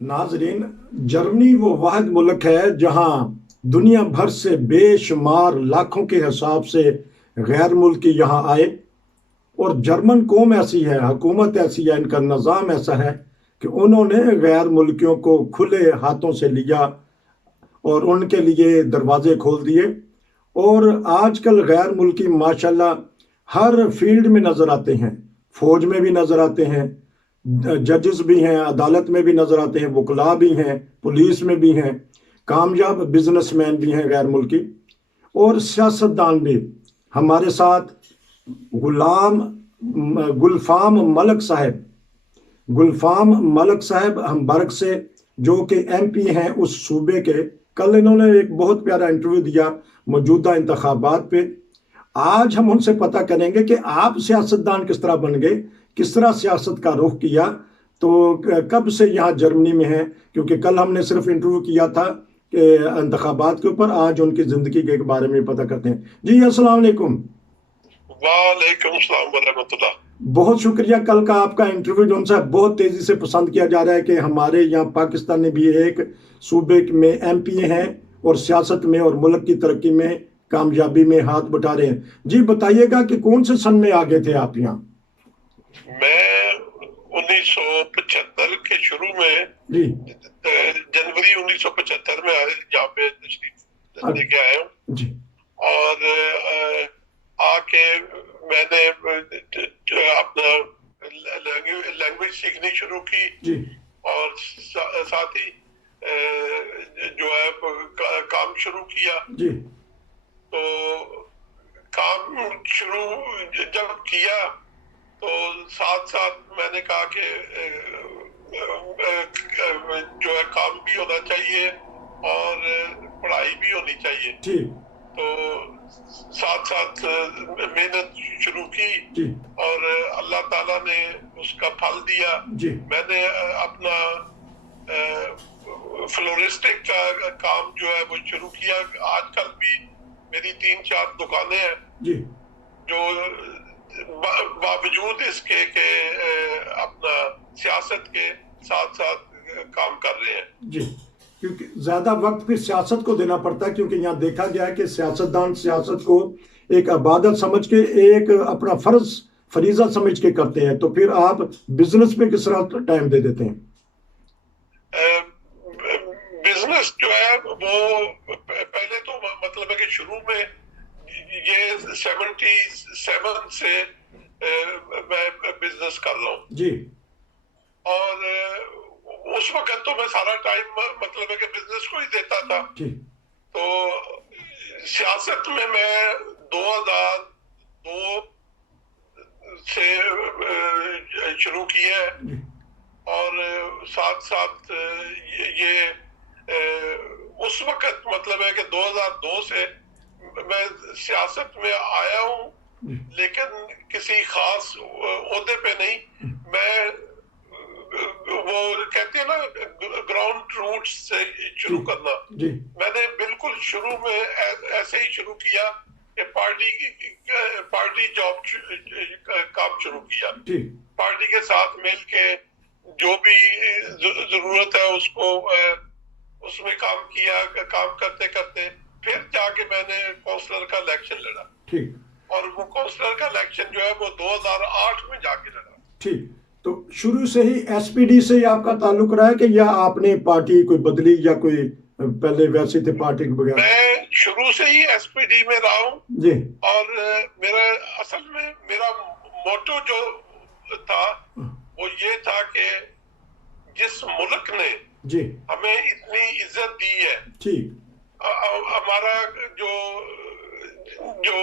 नाजरीन, जर्मनी वो वाहिद मुल्क है जहां दुनिया भर से बेशुमार लाखों के हिसाब से गैर मुल्की यहाँ आए। और जर्मन कौम ऐसी है, हुकूमत ऐसी है, इनका निज़ाम ऐसा है कि उन्होंने गैर मुल्कियों को खुले हाथों से लिया और उनके लिए दरवाजे खोल दिए। और आजकल गैर मुल्की माशाल्लाह हर फील्ड में नज़र आते हैं। फौज में भी नज़र आते हैं, जजेस भी हैं, अदालत में भी नज़र आते हैं, वकला भी हैं, पुलिस में भी हैं, कामयाब बिजनेसमैन भी हैं गैर मुल्की, और सियासतदान भी। हमारे साथ गुलफाम मलक साहब, गुलफाम मलक साहब हमबर्ग से, जो कि MP हैं उस सूबे के। कल इन्होंने एक बहुत प्यारा इंटरव्यू दिया मौजूदा इंतखाबात पे। आज हम उनसे पता करेंगे कि आप सियासतदान किस तरह बन गए, किस तरह सियासत का रुख किया, तो कब से यहाँ जर्मनी में हैं। क्योंकि कल हमने सिर्फ इंटरव्यू किया था कि इंतखाबात के ऊपर, आज उनकी ज़िंदगी के बारे में पता करते हैं। जी अस्सलाम वालेकुम। वालेकुम सलाम व रहमतुल्लाह। बहुत शुक्रिया। कल का आपका इंटरव्यू जो है बहुत तेज़ी से पसंद किया जा रहा है कि हमारे यहाँ पाकिस्तान में भी एक सूबे में MP हैं और सियासत में और मुल्क की तरक्की में कामयाबी में हाथ बटा रहे हैं। जी बताइएगा कि कौन से सन में आ गए थे आप यहाँ? मैं 1975 के शुरू में जी जनवरी 1975 में यहाँ पे तशरीफ लेके आया हूँ जी। और आके मैंने अपना लैंग्वेज सीखनी शुरू की जी और साथ ही जो है काम शुरू किया। जी तो काम शुरू जब किया तो साथ साथ मैंने कहा कि जो है काम भी होना चाहिए और पढ़ाई भी होनी चाहिए। ठीक। तो साथ साथ मेहनत शुरू की जी और अल्लाह ताला ने उसका फल दिया। जी मैंने अपना फ्लोरिस्टिक का काम जो है वो शुरू किया। आजकल भी मेरी 3-4 दुकानें हैं जी जो बावजूद इसके के अपना सियासत के साथ साथ काम कर रहे हैं। जी, क्योंकि ज़्यादा वक्त फिर सियासत को देना पड़ता है, क्योंकि यहाँ देखा गया है कि सियासतदान सियासत को एक इबादत समझ के, एक अपना फरीजा समझ के करते हैं। तो फिर आप बिजनेस पे किस तरह टाइम दे देते हैं? बिजनेस जो है वो पहले तो मतलब है कि शुरू में ये 77 से मैं बिजनेस कर रहा हूँ जी। और उस वक्त तो मैं सारा टाइम मतलब है कि बिजनेस को ही देता था जी। तो सियासत में मैं 2002 से शुरू की है और साथ साथ ये उस वक्त मतलब है कि 2002 से मैं सियासत में आया हूँ, लेकिन किसी खास ओहदे पे नहीं। मैं वो कहते हैं ना ग्राउंड रूट से शुरू करना। जी। मैंने बिल्कुल शुरू में ऐसे ही शुरू किया कि पार्टी जॉब काम शुरू किया। पार्टी के साथ मिल के जो भी जरूरत है उसको उसमें काम किया। काम करते करते फिर जाके मैंने काउंसलर का इलेक्शन लड़ा। ठीक। और वो काउंसलर का इलेक्शन जो है वो 2008 में जाके लड़ा। ठीक। तो शुरू से ही SPD से आपका ताल्लुक रहा है कि या आपने पार्टी कोई बदली या कोई पहले वैसे थे पार्टी के बगैर? मैं शुरू से ही SPD में रहा हूँ जी। और मेरा असल में मेरा मोटो जो था वो ये था कि जिस मुल्क ने जी हमें इतनी इज्जत दी है, ठीक, हमारा जो जो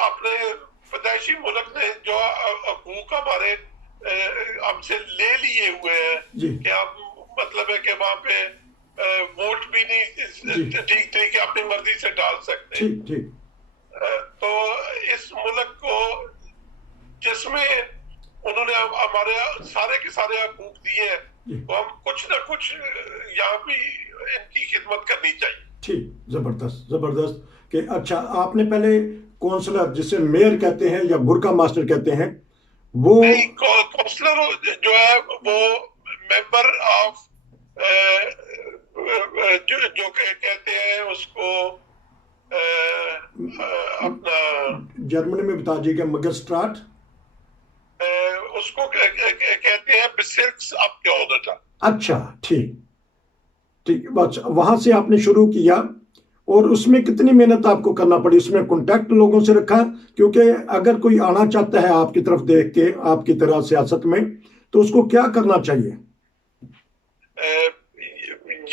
अपने पैदाइशी मुल्क ने जो हकूक हमारे हमसे ले लिए हुए हैं कि हम मतलब है कि वहाँ पे वोट भी नहीं ठीक तरीके अपनी मर्जी से डाल सकते। ठीक ठीक। तो इस मुल्क को जिसमें उन्होंने हमारे सारे के सारे हकूक दिए हैं, तो हम कुछ ना कुछ यहाँ भी इनकी खिदमत करनी चाहिए। ठीक, जबरदस्त जबरदस्त। कि अच्छा, आपने पहले काउंसलर जिसे मेयर कहते हैं या बुरका मास्टर कहते हैं वो? काउंसलर जो है वो member of جو کہتے ہیں اس کو اپنا جرمنی میں بتا دیجیے گا مگسٹرات. اس کو کہتے ہیں بسرکس ابگیordneter. اچھا ٹھیک ٹھیک. بس وہاں سے آپ نے شروع کیا اور اس میں کتنی محنت آپ کو کرنا پڑی؟ اس میں کانٹیکٹ لوگوں سے رکھا؟ کیونکہ اگر کوئی آنا چاہتا ہے آپ کی طرف دیکھ کے آپ کی طرح سیاست میں تو اس کو کیا کرنا چاہیے؟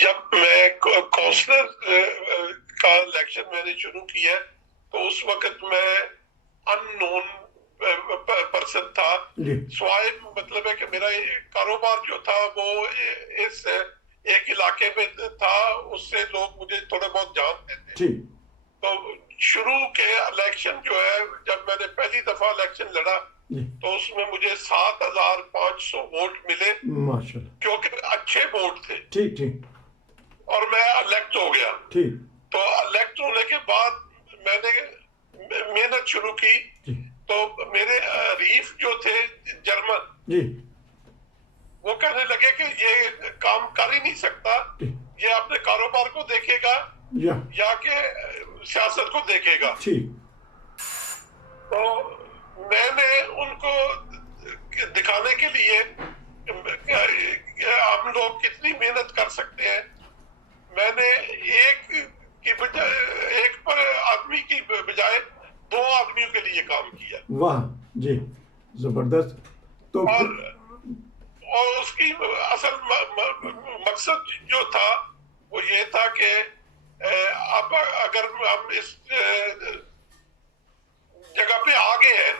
جب میں کونسلر کا الیکشن میں نے شروع کیا تو اس وقت میں ان نون پرسن تھا. سوائے مطلب ہے کہ میرا کاروبار جو تھا وہ اس ایک علاقے میں تھا, اس سے لوگ مجھے تھوڑے بہت جانتے تھے. تو شروع کے الیکشن جو ہے جب میں نے پہلی دفعہ الیکشن لڑا تو اس میں مجھے 7,500 ووٹ ملے کیونکہ اچھے ووٹ تھے. ٹھیک ٹھیک. اور میں الیکٹ ہو گیا. ٹھیک. تو الیکٹ ہونے کے بعد میں نے محنت شروع کی تو میرے ریف جو تھے جرمن جی وہ کہنے لگے کہ یہ کام کر ہی نہیں سکتا, یہ اپنے کاروبار کو دیکھے گا یا کہ سیاست کو دیکھے گا. تو میں نے ان کو دکھانے کے لیے ہم لوگ کتنی محنت کر سکتے ہیں, میں نے ایک آدمی کی بجائے 2 آدمیوں کے لیے کام کیا. واہ جی زبردست. تو اور اس کی اصل مقصد جو تھا وہ یہ تھا کہ اب اگر ہم اس جگہ پہ آگے ہیں,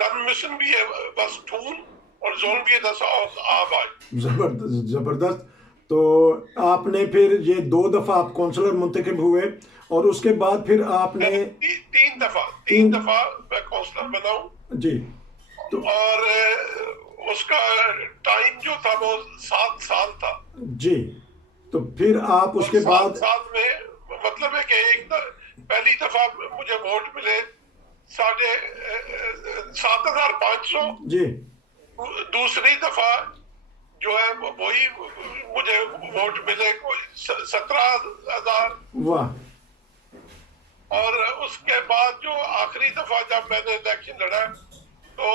dann müssen wir was tun اور sollen wir das auch arbeiten. زبردست. تو آپ نے پھر یہ 2 دفعہ آپ کونسلر منتخب ہوئے اور اس کے بعد پھر آپ نے 3 دفعہ میں کونسلر بنا ہوں. جی. اور اس کا ٹائم جو تھا وہ 7 سال تھا. جی. تو پھر آپ اس کے بعد 7 سال میں مطلب ہے کہ پہلی دفعہ مجھے ووٹ ملے 7,500. جی. دوسری دفعہ جو ہے وہی مجھے ووٹ ملے 17,000. واہ. اور اس کے بعد جو آخری دفعہ جب میں نے الیکشن لڑا تو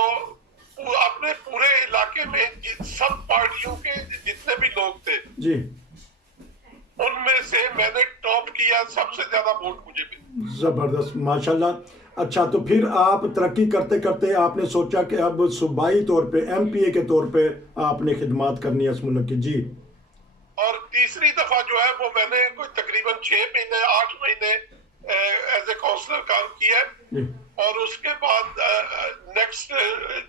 اپنے پورے علاقے میں سب پارٹیوں کے جتنے بھی لوگ تھے جی ان میں سے میں نے ٹاپ کیا, سب سے زیادہ ووٹ مجھے ملے. زبردست ماشاءاللہ. اچھا تو پھر آپ ترقی کرتے کرتے آپ نے سوچا کہ اب صوبائی طور پہ MPA کے طور پہ آپ نے خدمات کرنی ہے اس ملک کی. جی. اور تیسری دفعہ جو ہے وہ میں نے کوئی تقریباً 6 مہینے 8 مہینے ایز اے کونسلر کام کیا. اور اس کے بعد نیکسٹ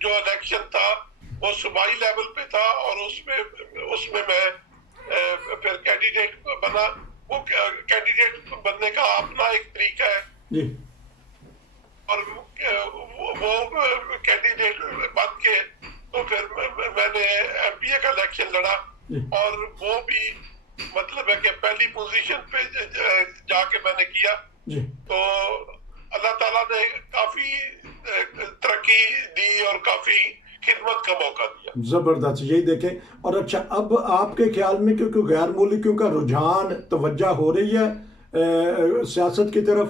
جو الیکشن تھا وہ صوبائی لیول پہ تھا اور اس میں میں پھر کینڈیڈیٹ بنا. وہ کینڈیڈیٹ بننے کا اپنا ایک طریقہ ہے. جی. اور وہ کینڈیڈیٹ بن کے تو پھر میں نے MPA کا الیکشن لڑا اور وہ بھی مطلب ہے کہ پہلی پوزیشن پہ جا کے میں نے کیا. تو اللہ تعالیٰ نے کافی ترقی دی اور کافی خدمت کا موقع دیا. زبردست. یہی دیکھیں. اور اچھا اب آپ کے خیال میں کیونکہ غیر ملکیوں کا رجحان توجہ ہو رہی ہے سیاست کی طرف؟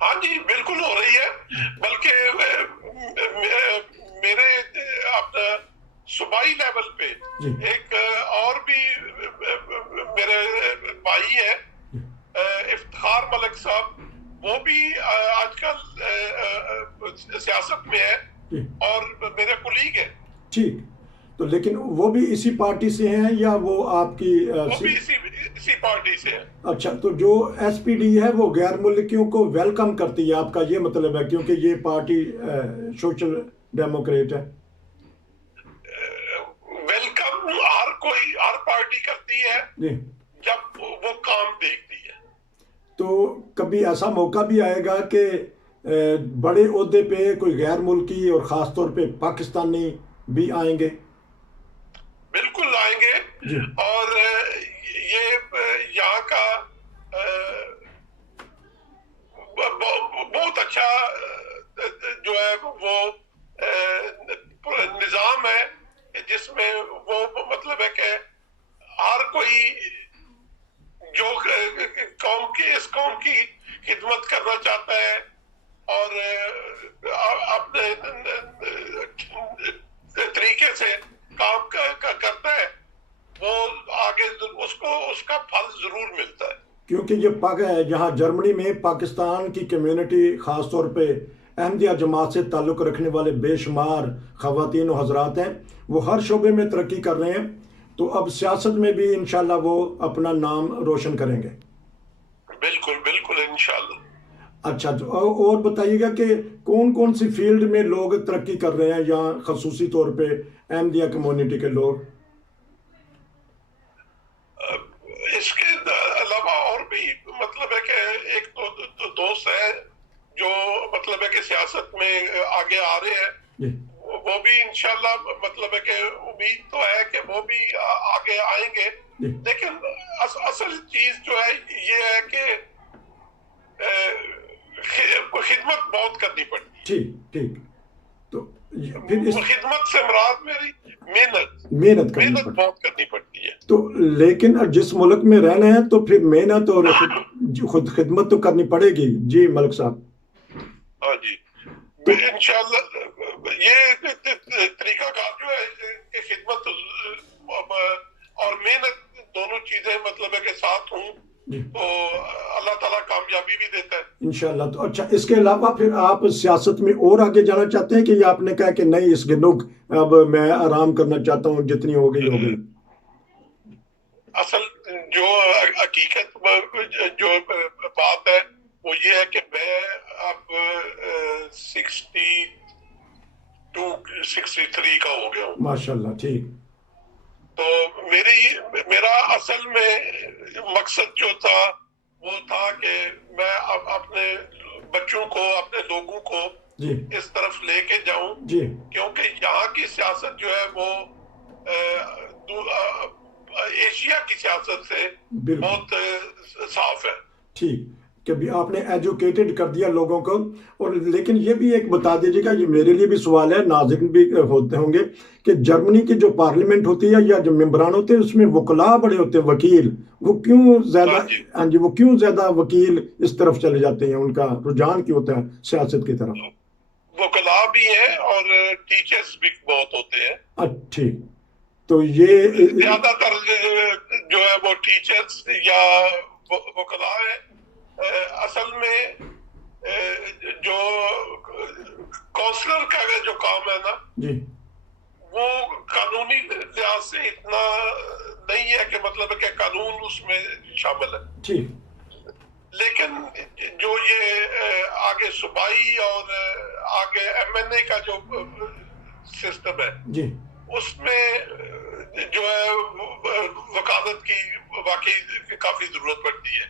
ہاں جی بالکل ہو رہی ہے. بلکہ میرے اپنا صوبائی لیول پہ ایک اور بھی میرے بھائی ہیں افتخار ملک صاحب, وہ بھی آج کل سیاست میں ہے اور میرے کولیگ ہیں. ٹھیک. تو لیکن وہ بھی اسی پارٹی سے ہیں یا وہ آپ کی وہ بھی اسی پارٹی سے ہیں. اچھا تو جو SPD ہے وہ غیر ملکیوں کو ویلکم کرتی ہے, آپ کا یہ مطلب ہے کیونکہ یہ پارٹی سوشل ڈیموکریٹ ہے؟ ویلکم ہر پارٹی کرتی ہے جب وہ کام دیکھتی ہے. تو کبھی ایسا موقع بھی آئے گا کہ بڑے عہدے پہ کوئی غیر ملکی اور خاص طور پہ پاکستانی بھی آئیں گے؟ بالکل آئیں گے. اور یہ یہاں کا بہت اچھا جو ہے وہ نظام ہے کیونکہ یہاں جرمنی میں پاکستان کی کمیونٹی خاص طور پہ احمدیہ جماعت سے تعلق رکھنے والے بے شمار خواتین و حضرات ہیں، وہ ہر شعبے میں ترقی کر رہے ہیں، تو اب سیاست میں بھی انشاءاللہ وہ اپنا نام روشن کریں گے۔ بالکل بالکل انشاءاللہ۔ اچھا، اور بتائیے گا کہ کون کون سی فیلڈ میں لوگ ترقی کر رہے ہیں یہاں خصوصی طور پہ احمدیہ کمیونٹی کے لوگ؟ اس کے علاوہ اور بھی مطلب ہے کہ ایک تو دوست ہے جو مطلب ہے کہ سیاست میں آگے آ رہے ہیں، جی وہ بھی انشاءاللہ مطلب ہے کہ امید تو ہے کہ وہ بھی آگے آئیں گے، جی لیکن اصل چیز جو ہے یہ ہے کہ خدمت بہت کرنی پڑتی ہے۔ ٹھیک تو پھر اس خدمت سے مراد میری محنت کرنی محنت پڑتی بہت کرنی پڑتی ہے۔ تو لیکن جس ملک میں رہنا ہے تو پھر محنت اور خود خدمت تو کرنی پڑے گی۔ جی ملک صاحب۔ ہاں جی، انشاءاللہ یہ طریقہ کار جو ہے کہ خدمت اور محنت دونوں چیزیں مطلب ہے کہ ساتھ ہوں تو اللہ تعالیٰ کامیابی بھی دیتا ہے انشاءاللہ۔ تو اچھا، اس کے علاوہ پھر آپ سیاست میں اور آگے جانا چاہتے ہیں کہ یہ آپ نے کہا کہ نہیں، اس گنوگ اب میں آرام کرنا چاہتا ہوں، جتنی ہو گئی؟ اصل جو حقیقت جو بات ہے وہ یہ ہے کہ میں اب 63 کا ہو گیا ہوں ماشاءاللہ، ٹھیک۔ تو میرا اصل میں مقصد جو تھا وہ تھا کہ میں اب اپنے بچوں کو، اپنے لوگوں کو جی اس طرف لے کے جاؤں، جی کیونکہ یہاں کی سیاست جو ہے وہ ایشیا کی سیاست سے بالکل بہت صاف ہے۔ ٹھیک کہ بھی آپ نے ایجوکیٹڈ کر دیا لوگوں کو۔ اور لیکن یہ بھی ایک بتا دیجیے گا، یہ میرے لیے بھی سوال ہے، ناظرین بھی ہوتے ہوں گے، کہ جرمنی کی جو پارلیمنٹ ہوتی ہے یا جو ممبران ہوتے ہیں اس میں وکلاء بڑے ہوتے ہیں، وکیل، وہ کیوں زیادہ وہ کیوں زیادہ وکیل اس طرف چلے جاتے ہیں؟ ان کا رجحان کیوں ہوتا ہے سیاست کی طرف؟ وکلاء بھی ہیں اور ٹیچرز بھی بہت ہوتے ہیں۔ ٹھیک، تو یہ زیادہ تر جو ہے وہ ٹیچرز یا وکلاء ہیں۔ اصل میں جو کونسلر کا جو کام ہے نا، جی وہ قانونی لحاظ سے اتنا نہیں ہے کہ مطلب ہے کہ قانون اس میں شامل ہے، ٹھیک، لیکن جو یہ آگے صوبائی اور آگے MNA کا جو سسٹم ہے جی اس میں جو ہے وکالت کی واقعی کافی ضرورت پڑتی ہے۔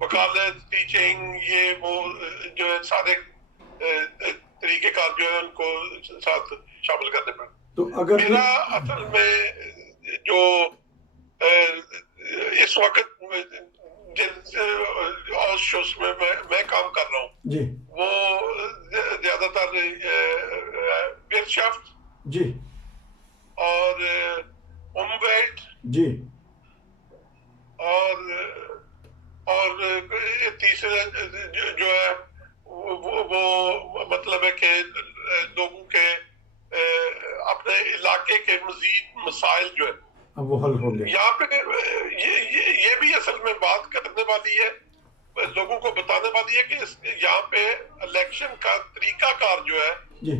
وکالت، ٹیچنگ، یہ وہ جو ہے سارے طریقہ کار جو ہے ان کو ساتھ شامل کرنے پڑتے۔ تو اگر میرا اصل میں جو اس وقت جس اوسشوس میں میں کام کر رہا ہوں جی وہ زیادہ تر ویرشافٹ جی اور امویلٹ جی اور تیسرا جو ہے وہ مطلب ہے کہ لوگوں کے اپنے علاقے کے مزید مسائل جو ہے اب وہ حل ہو گیا۔ یہاں پہ یہ بھی اصل میں بات کرنے والی ہے، لوگوں کو بتانے والی ہے کہ یہاں پہ الیکشن کا طریقہ کار جو ہے جی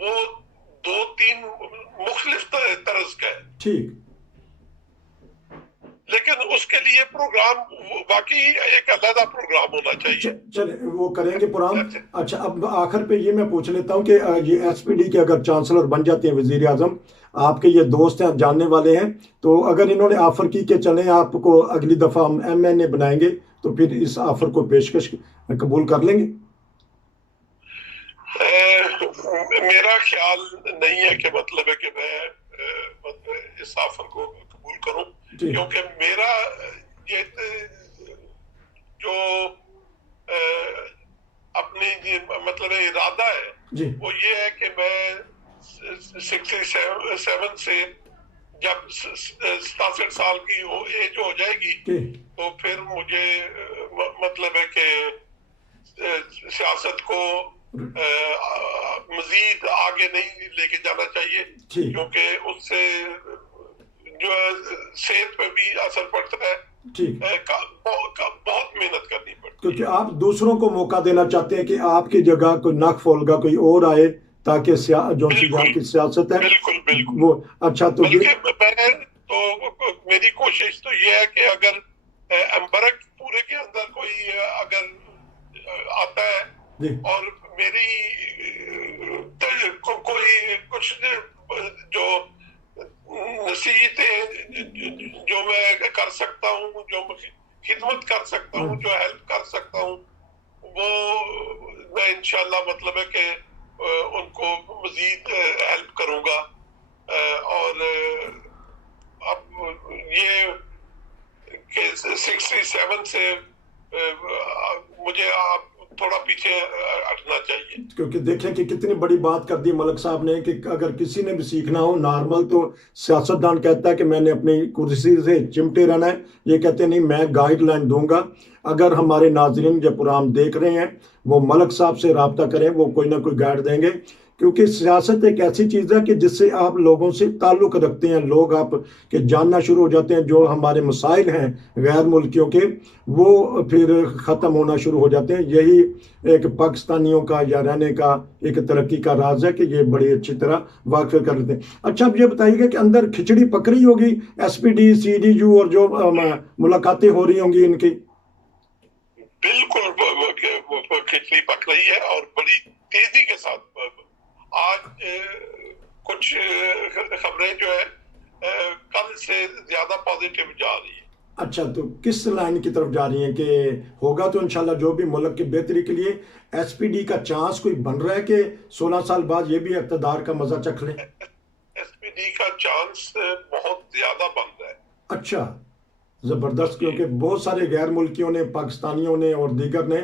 وہ 2-3 مختلف طرز کا ہے، ٹھیک، لیکن اس کے لیے پروگرام واقعی ایک علیحدہ پروگرام ہونا چاہیے۔ چلے وہ کریں گے پروگرام۔ اچھا، اب آخر پہ یہ میں پوچھ لیتا ہوں کہ یہ SPD کے اگر چانسلر بن جاتے ہیں وزیر اعظم، آپ کے یہ دوست ہیں، جاننے والے ہیں، تو اگر انہوں نے آفر کی کہ چلیں آپ کو اگلی دفعہ ہم MNA بنائیں گے، تو پھر اس آفر کو پیشکش قبول کر لیں گے؟ میرا خیال نہیں ہے کہ مطلب ہے کہ میں اس آفر کو قبول کروں، کیونکہ میرا یہ جو اپنی مطلب ارادہ ہے وہ یہ ہے کہ میں 67 سے جب 67 سال کی ایج ہو جائے گی تو پھر مجھے مطلب ہے کہ سیاست کو مزید آگے نہیں لے کے جانا چاہیے، کیونکہ اس سے جو ہے صحت پہ بھی اثر پڑتا ہے ठीक, बहुत मेहनत करनी पड़ती क्योंकि है। आप दूसरों को मौका देना चाहते हैं कि आपकी जगह कोई नख फोल्गा कोई और आए, ताकि जो सी यहाँ बिल्कुल की सियासत है बिल्कुल बिल्कुल। वो अच्छा। तो ये बल्कि मैं तो मेरी कोशिश तो ये है कि अगर एम्बरक पूरे के अंदर कोई अगर आता है जी और मेरी कोई कुछ जो नसीहतें जो मैं कर सकता हूँ, जो खिदमत कर सकता हूँ, जो हेल्प कर सकता हूँ, वो मैं इंशाल्लाह मतलब है कि उनको मजीद हेल्प करूँगा। और अब ये कि 67 से मुझे आप थोड़ा पीछे हटना चाहिए। क्योंकि देखें कि कितनी बड़ी बात कर दी मलक साहब ने कि अगर किसी ने भी सीखना हो, नॉर्मल तो सियासतदान कहता है कि मैंने अपनी कुर्सी से चिमटे रहना है, ये कहते नहीं मैं गाइडलाइन दूंगा। अगर हमारे नाजरीन जो प्रोग्राम देख रहे हैं वो मलक साहब से रब्ता करें, वो कोई ना कोई गाइड देंगे। क्योंकि सियासत एक ऐसी चीज़ है कि जिससे आप लोगों से ताल्लुक़ रखते हैं, लोग आप के जानना शुरू हो जाते हैं, जो हमारे मसाइल हैं गैर मुल्कियों के वो फिर ख़त्म होना शुरू हो जाते हैं। यही एक पाकिस्तानियों का या रहने का एक तरक्की का राज है कि ये बड़ी अच्छी तरह वाकफ कर लेते हैं। अच्छा, अब ये बताइएगा कि अंदर खिचड़ी पक रही होगी SPD CDU और जो मुलाकातें हो रही होंगी इनकी? बिल्कुल खिचड़ी पक रही है और बड़ी तेजी के साथ। आज कुछ खबरें जो है कल से ज्यादा पॉजिटिव जा रही है। अच्छा, तो किस लाइन की तरफ जा रही हैं कि होगा तो इंशाल्लाह जो भी मुल्क की बेहतरी के लिए SPD का चांस कोई बन रहा है कि 16 साल बाद ये भी इक़्तिदार का मजा चख लें? SPD का चांस बहुत ज्यादा बन रहा है। अच्छा, ज़बरदस्त, क्योंकि बहुत सारे गैर मुल्कियों ने, पाकिस्तानियों ने और दीगर ने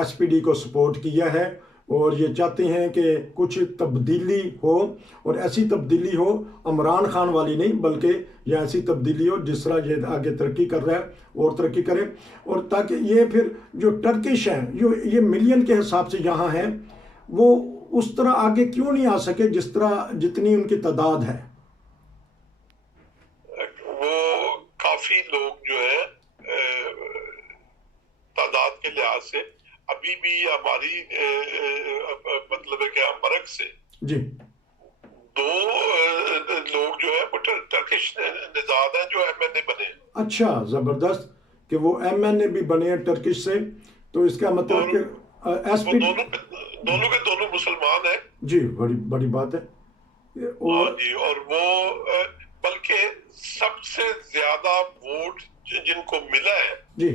SPD को सपोर्ट किया है और ये चाहते हैं कि कुछ तब्दीली हो, और ऐसी तब्दीली हो इमरान खान वाली नहीं, बल्कि ये ऐसी तब्दीली हो जिस तरह ये आगे तरक्की कर रहा है और तरक्की करे, और ताकि ये फिर जो टर्किश हैं जो ये मिलियन के हिसाब से यहाँ हैं वो उस तरह आगे क्यों नहीं आ सके जिस तरह जितनी उनकी तादाद है? वो काफी लोग जो है तादाद के लिहाज से अभी भी हमारी मतलब है कि अम्बरक से जी 2 लोग जो है वो टर्किश निजाद हैं जो MNA बने। अच्छा, ज़बरदस्त कि वो MNA भी बने हैं टर्किश से, तो इसका मतलब कि वो दोनों के दोनों मुसलमान हैं जी, बड़ी बड़ी बात है। और वो बल्कि सबसे ज्यादा वोट जिनको मिला है जी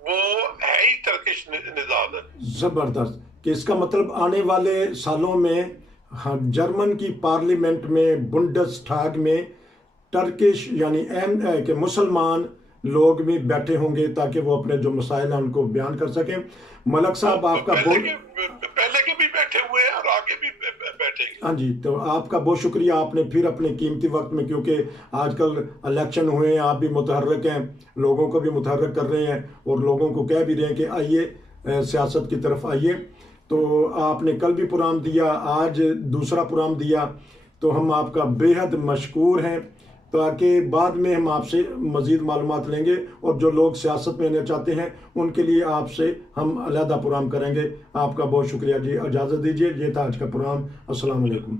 वो है ही टर्किश निजाद है। जबरदस्त कि इसका मतलब आने वाले सालों में हम जर्मन की पार्लियामेंट में बुंडसटाग में टर्किश यानी के मुसलमान लोग भी बैठे होंगे ताकि वो अपने जो मसाइल हैं उनको बयान कर सकें। मलक साहब आपका पहले के भी बैठे हुए हैं और आगे भी बैठेंगे। हाँ जी, तो आपका बहुत शुक्रिया, आपने फिर अपने कीमती वक्त में, क्योंकि आजकल इलेक्शन हुए हैं, आप भी मुतहर्रिक हैं, लोगों को भी मुतहर्रिक कर रहे हैं और लोगों को कह भी रहे हैं कि आइए सियासत की तरफ आइए। तो आपने कल भी प्रोग्राम दिया, आज दूसरा प्रोग्राम दिया, तो हम आपका बेहद मशकूर हैं, ताकि बाद में हम आपसे मज़ीद मालूमात लेंगे और जो लोग सियासत में आना चाहते हैं उनके लिए आपसे हम अलहदा प्रोग्राम करेंगे। आपका बहुत शुक्रिया जी, इजाज़त दीजिए। ये था आज का प्रोग्राम। अस्सलाम वालेकुम।